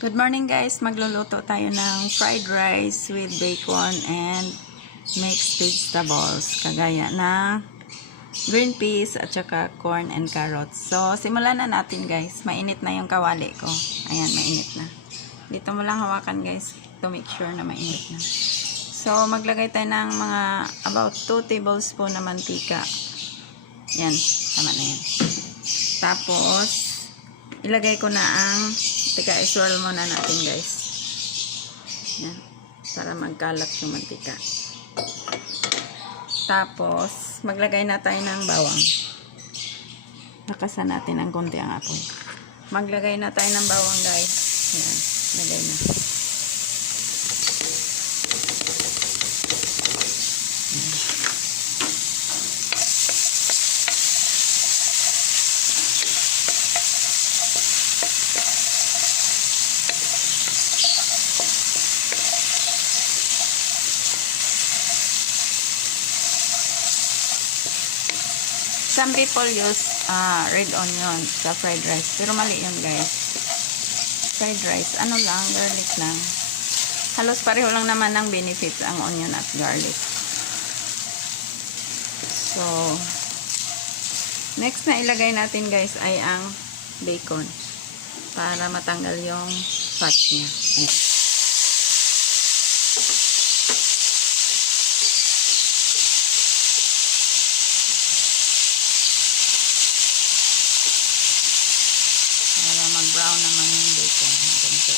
Good morning guys, magluluto tayo ng fried rice with bacon and mixed vegetables kagaya ng green peas at saka corn and carrots. So simulan na natin guys, mainit na yung kawali ko. Ayan, mainit na. Dito mo lang hawakan guys to make sure na mainit na. So maglagay tayo ng mga about 2 tablespoon na mantika. Yan, tama na yan. Tapos ilagay ko na ang i-swirl muna natin guys. Yan, para magkalat yung mantika. Tapos maglagay na tayo ng bawang. Lakasan natin ng konti ang apoy. Maglagay na tayo ng bawang guys. Yan, lagay na. Some people use red onion sa fried rice. Pero mali yun guys. Fried rice, ano lang, garlic lang. Halos pareho lang naman ng benefits ang onion at garlic. So, next na ilagay natin guys ay ang bacon. Para matanggal yung fat niya. Ayan. Mag-brown naman yung bacon. Ganito.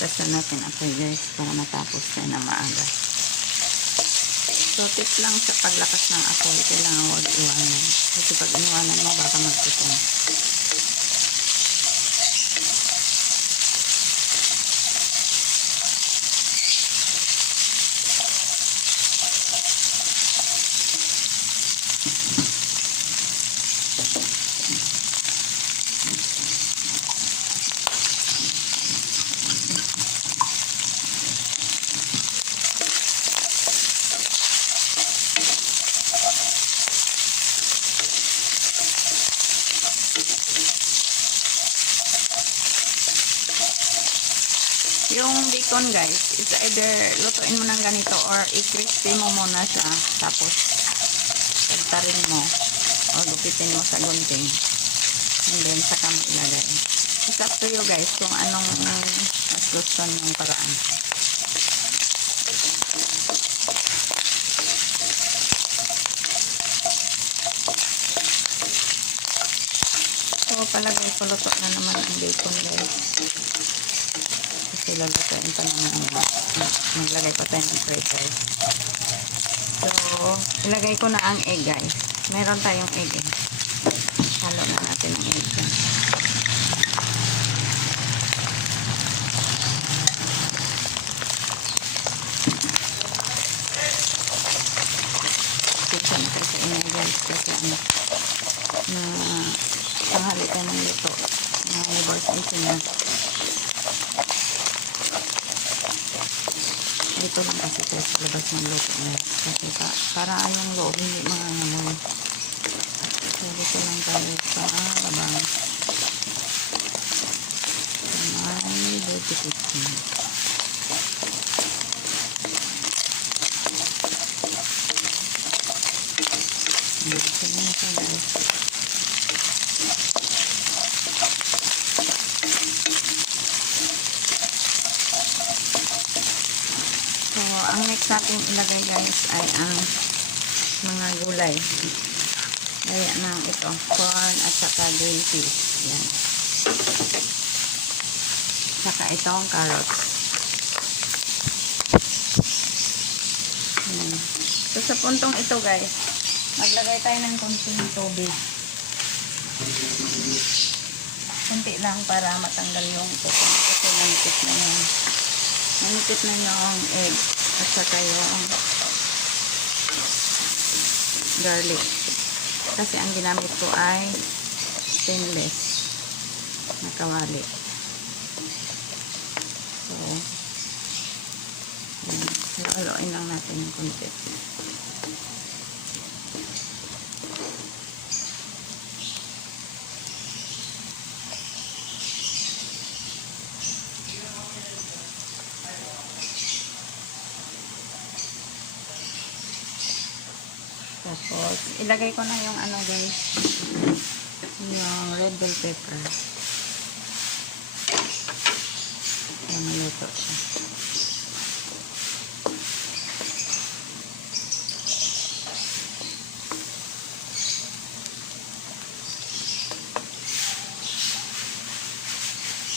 Lakasan natin apoy guys para matapos tayo na maaga. So tip lang sa paglakas ng apoy, kailangan huwag iwanan. Kasi pag iniwanan mo baka magputol. Yung bacon guys, it's either lutuin mo ng ganito or i-crispy mo muna siya. Tapos, tagtarin mo o gupitin mo sa gunting. And then, saka mo ilagay. It's up to you guys kung anong mas gusto niyong paraan. So, palagay ko luto na naman ang bacon guys. Lulutuin pa naman maglagay pa tayo ng fried rice. So ilagay ko na ang egg guys. Meron tayong egg eh. Halo na natin ang egg dyan. Pizza na tayo sa inay guys kasi ano na panghali tayo ng luto na labor station na. Dito lang kasi tayo sa labas ng luto guys. Kasi para yung loob hindi mga naman. So dito lang tayo sa labas. Sa may dirty kitchen. Dito lang siya guys. Ang next natin ilagay guys ay ang mga gulay. Gaya ng ito, corn at saka green peas. Yan. Saka itong carrots. So, sa puntong ito guys, maglagay tayo ng konting tubig. Kunti lang para matanggal yung coconut kasi manipit na yung egg at saka yung garlic. Kasi ang ginamit ko ay stainless na kawali. So, halo-haloin lang natin yung konti. Tapos, ilagay ko na yung ano guys, yung red bell pepper. Para maluto siya.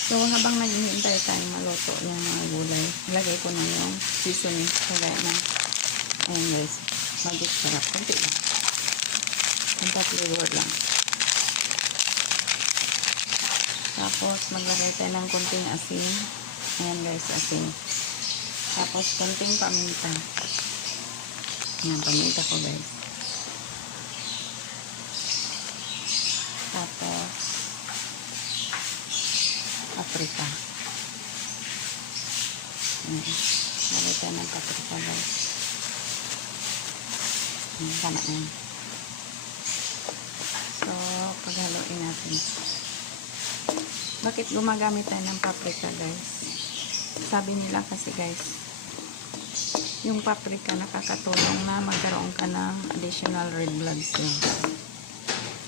So, habang naghihintay tayong maluto yung mga gulay, ilagay ko na yung seasoning. Kagaya na, ayun guys, magic sarap. Kunti lang. Kunti flavor lang. Tapos, maglagay tayo ng kunting asin. Ayan guys, asin. Tapos, kunting paminta. Ayan, paminta ko guys. Tapos, paprika. Lagay tayo ng paprika guys. Tama na yun. So, paghaluin natin. Bakit gumagamit tayo ng paprika guys? Sabi nila kasi guys, yung paprika nakakatulong na magkaroon ka ng additional red blood cells.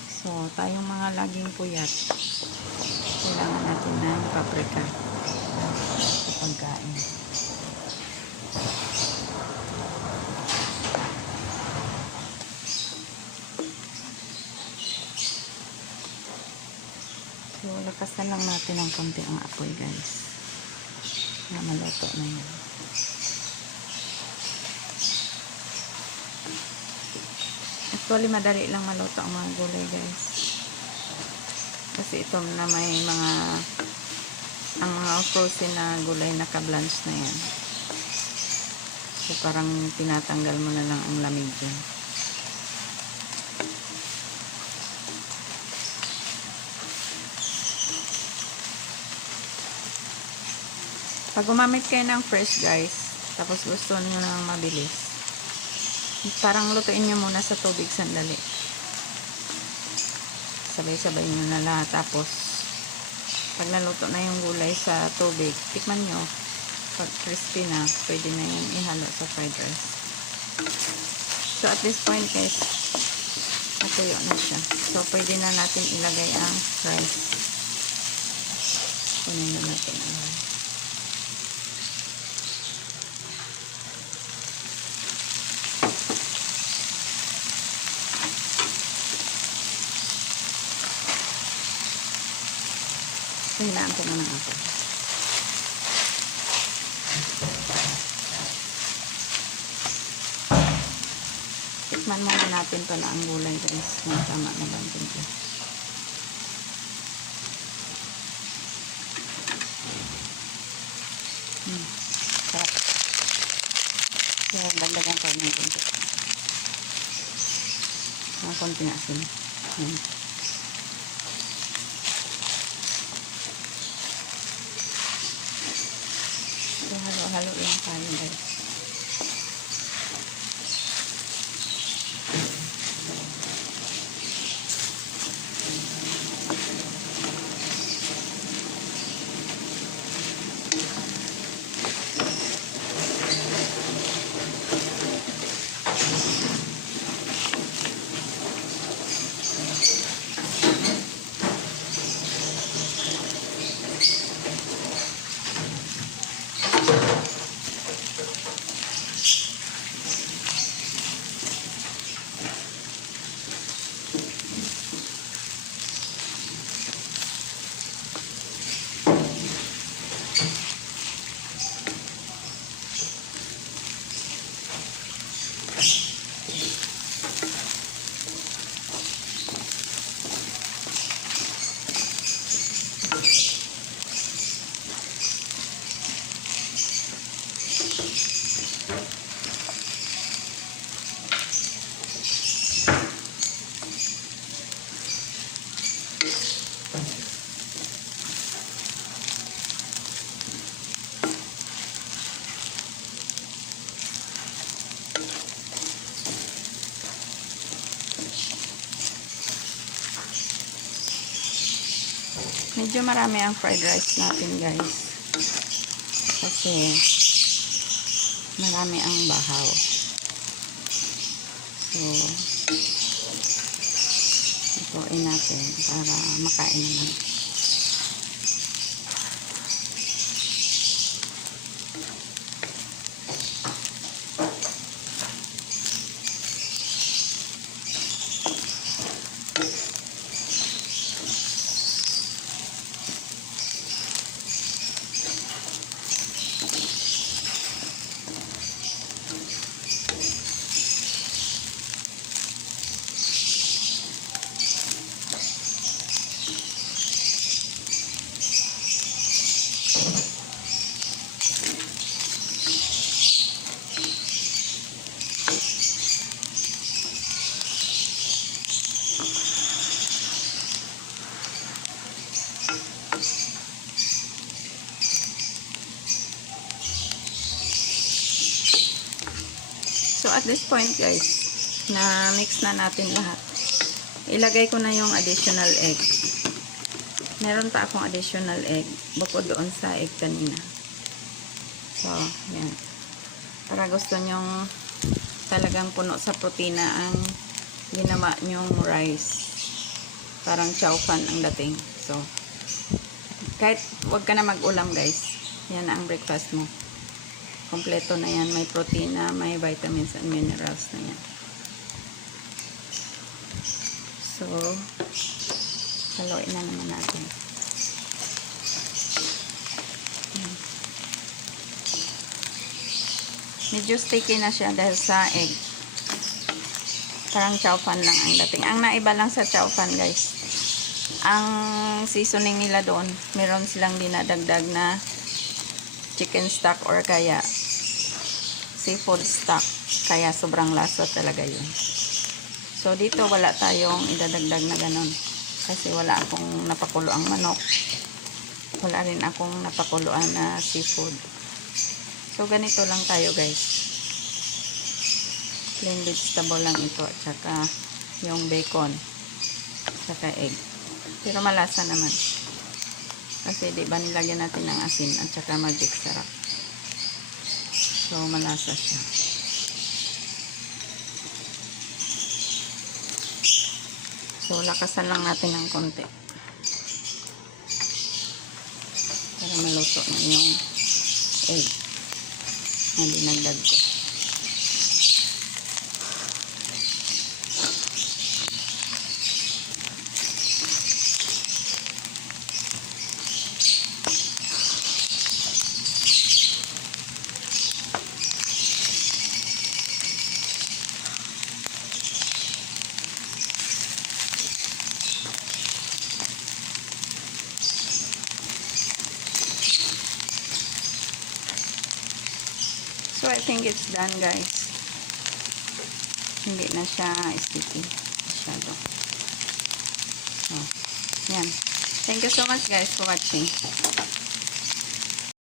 So, tayong mga laging puyat, kailangan natin ng paprika sa pagkain. So, lakasan lang natin ng konti ang apoy guys. Na maluto na yan. Actually, madali lang maluto ang mga gulay guys. Kasi ito na may ang mga frozen na gulay naka-blanch na yan. So, parang tinatanggal mo na lang ang lamig dyan. Pag gumamit kayo ng fresh guys, tapos gusto nyo lang mabilis, parang lutuin nyo muna sa tubig sandali. Sabay-sabay nyo na lahat. Tapos, pag naluto na yung gulay sa tubig, tikman nyo. Pag crispy na, pwede na yung ihalo sa fried rice. So, at this point guys, natuyo na siya. So, pwede na natin ilagay ang rice. Kunin na natin ang rice. Hilaan ko muna ako. Tikman muna natin pala ang gulay guys. Kung tama na lang ito. Sarap. Kaya dagdagan ko ng konti. Mga konting asin. So, halo-halo lang tayo guys. Medyo marami ang fried rice natin, guys. Kasi marami ang bahaw. So, ituin natin para makain naman. So, at this point, guys, na mix na natin lahat. Ilagay ko na yung additional egg. Meron pa akong additional egg bukod doon sa egg kanina. So, yan. Para gusto nyong talagang puno sa protina ang ginawa nyong rice. Parang chow fan ang dating. So, kahit wag ka na mag-ulam, guys. Yan ang breakfast mo. Kompleto na yan. May protina, may vitamins and minerals na yan. So, haluin na naman natin. Medyo sticky na siya dahil sa egg. Parang chow fan lang ang dating. Ang naiba lang sa chow fan, guys, ang seasoning nila doon, meron silang dinadagdag na chicken stock or kaya seafood stock. Kaya sobrang lasa talaga yun. So, dito wala tayong idadagdag na ganon. Kasi wala akong napakuluang manok. Wala rin akong napakuluan na seafood. So, ganito lang tayo, guys. Plain vegetable lang ito. At saka yung bacon. At saka egg. Pero malasa naman. Kasi di ba nilagyan natin ng asin at saka magic sarap. So, malasa siya. So, lakasan lang natin ng konti. Para maluto na yung egg na dinagdag ko. So, I think it's done, guys. Hindi na siya sticky masyado. So, yan. Thank you so much, guys, for watching.